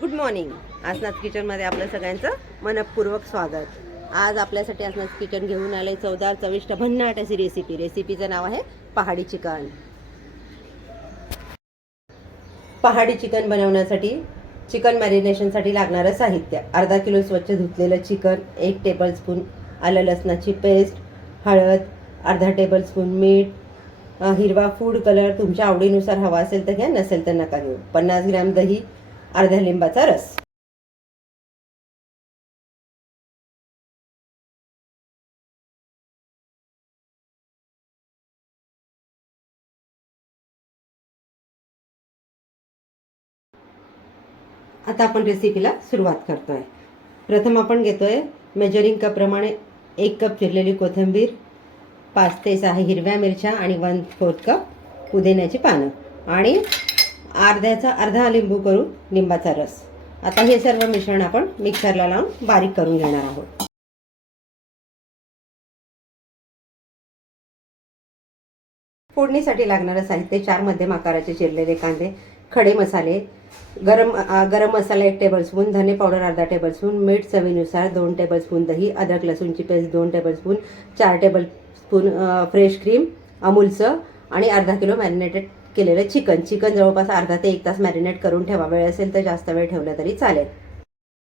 Good morning आसनाथ किचनमध्ये आपलं सगळ्यांचं मनपूर्वक स्वागत. आज आपल्यासाठी आसनाथ किचन घेऊन आले चौदार चविष्ट भन्नाट अशी रेसिपी रेसिपीचं नाव आहे पहाडी चिकन. पहाडी चिकन बनवण्यासाठी चिकन मॅरिनेशनसाठी लागणारं साहित्य. अर्धा किलो स्वच्छ धुतलेलं चिकन एक टेबलस्पून आलं लसणाची पेस्ट हळद अर्धा टेबलस्पून मीठ हिरवा फूड कलर तुमच्या आवडीनुसार हवा असेल तर घ्या नसेल तर नका घेऊ. पन्नास ग्रॅम दही अर्धा लिंबाचा रस. आता आपण रेसिपीला सुरुवात करतोय. प्रथम आपण घेतोय मेजरिंग कपप्रमाणे एक कप चिरलेली कोथिंबीर पाच ते सहा हिरव्या मिरच्या आणि वन फोर्थ कप पुदिन्याची पानं. आणि अर्ध्याचा अर्धा लिंबू करून लिंबाचा रस. आता हे सर्व मिश्रण आपण मिक्सरला लावून बारीक करून घेणार आहोत. फोडणीसाठी लागणारं साहित्य चार मध्यम आकाराचे चिरलेले कांदे खडे मसाले गरम गरम मसाला एक टेबलस्पून धने पावडर अर्धा टेबलस्पून मीठ चवीनुसार दोन टेबलस्पून दही अद्रक लसूणची पेस्ट दोन टेबलस्पून चार टेबलस्पून फ्रेश क्रीम अमूलचं आणि अर्धा किलो मॅरिनेटेड केलेलं चिकन. चिकन जवळपास अर्धा ते एक तास मॅरिनेट करून ठेवा. वेळ असेल तर जास्त वेळ ठेवलं तरी चालेल.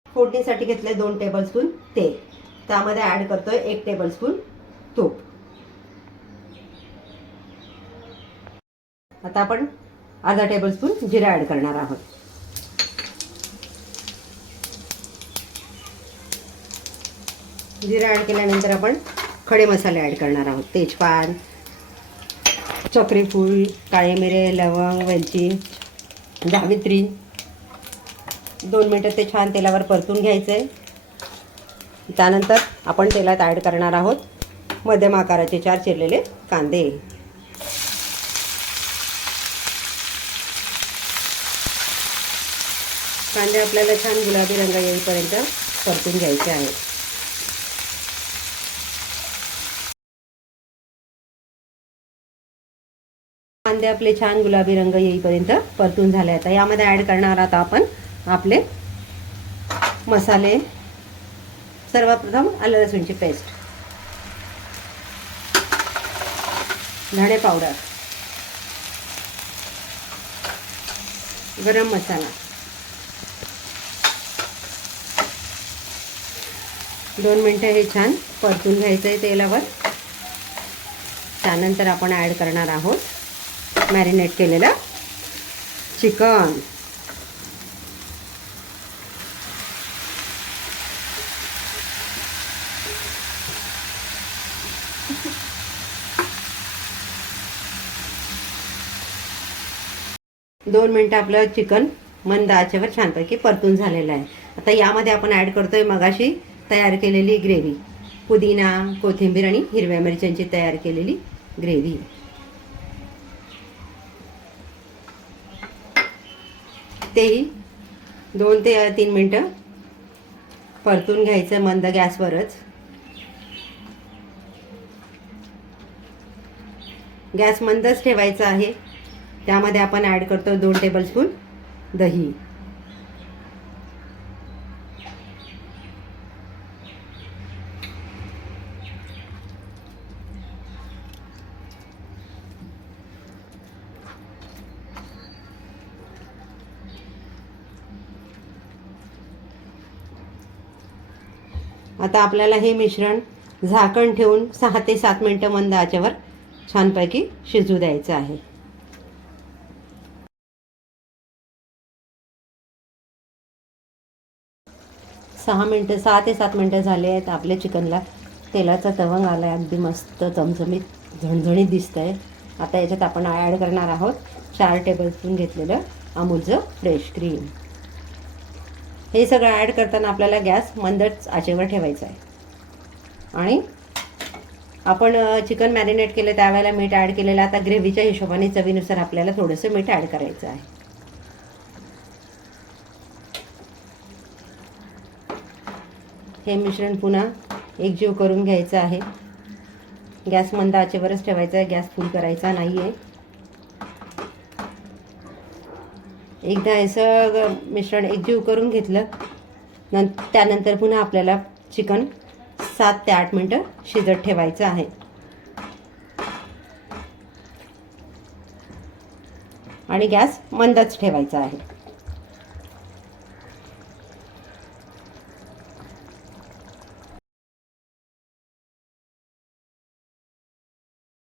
फोडणीसाठी घेतले दोन टेबलस्पून तेल. त्यामध्ये ॲड करतोय एक टेबलस्पून तूप. आता आपण अर्धा टेबलस्पून जिरा ॲड करणार आहोत. जिरा ॲड केल्यानंतर आपण खडे मसाले ॲड करणार आहोत. तेजपान चक्रीफूल काळे मिरे लवंग वेलची जावित्री. दोन मिनटं ते छान तेलावर परतून घ्यायचं आहे त्यानंतर आपण तेलात ॲड करणार आहोत मध्यम आकाराचे चार चिरलेले कांदे. कांदे आपल्याला छान गुलाबी रंग येईपर्यंत परतून घ्यायचे आहेत. कांदे आपले छान गुलाबी रंग येईपर्यंत परतून झाले. आता यामध्ये ॲड करणार आता आपण आपले मसाले. सर्वप्रथम आलं लसूणची पेस्ट धणे पावडर गरम मसाला. दोन मिनटं हे छान परतून घ्यायचं आहे तेलावर. त्यानंतर आपण ॲड करणार आहोत मॅरिनेट केलेलं चिकन. दोन मिनटं आपलं चिकन मंद आचेवर छानपैकी परतून झालेलं आहे. आता यामध्ये आपण ॲड करतोय मगाशी तयार केलेली ग्रेव्ही पुदिना कोथिंबीर आणि हिरव्या मिरच्यांची तयार केलेली ग्रेव्ही तेही दोन ते तीन मिनटं परतून घ्यायचं मंद गॅसवरच. गॅस मंदच ठेवायचा आहे. त्यामध्ये आपण ॲड करतो दोन टेबलस्पून दही. आता आपल्याला हे मिश्रण झाकण ठेवून सहा ते सात मिनटं मंद आचेवर छानपैकी शिजू द्यायचं आहे. सहा मिनटं सहा ते सात मिनटं झाले आहेत आपल्या चिकनला. तेलाचा तवंग आला आहे अगदी मस्त चमचमीत झणझणीत दिसतं आहे आता याच्यात आपण ॲड करणार आहोत चार टेबलस्पून घेतलेलं अमूलचं फ्रेश क्रीम हे सगळं ॲड करताना आपल्याला गॅस मंदच आचेवर ठेवायचा आहे. आणि आपण चिकन मॅरिनेट केलं त्यावेळेला मीठ ॲड केलेलं आता ग्रेव्हीच्या हिशोबाने चवीनुसार आपल्याला थोडंसं मीठ ॲड करायचं आहे. हे मिश्रण पुन्हा एकजीव करून घ्यायचं आहे. गॅस मंद आचेवरच ठेवायचा आहे गॅस फुल करायचा नाही आहे एकदा हे सगळं मिश्रण एकजीव करून घेतलं. नं त्यानंतर पुन्हा आपल्याला चिकन सात ते आठ मिनटं शिजत ठेवायचं आहे. आणि गॅस मंदच ठेवायचा आहे.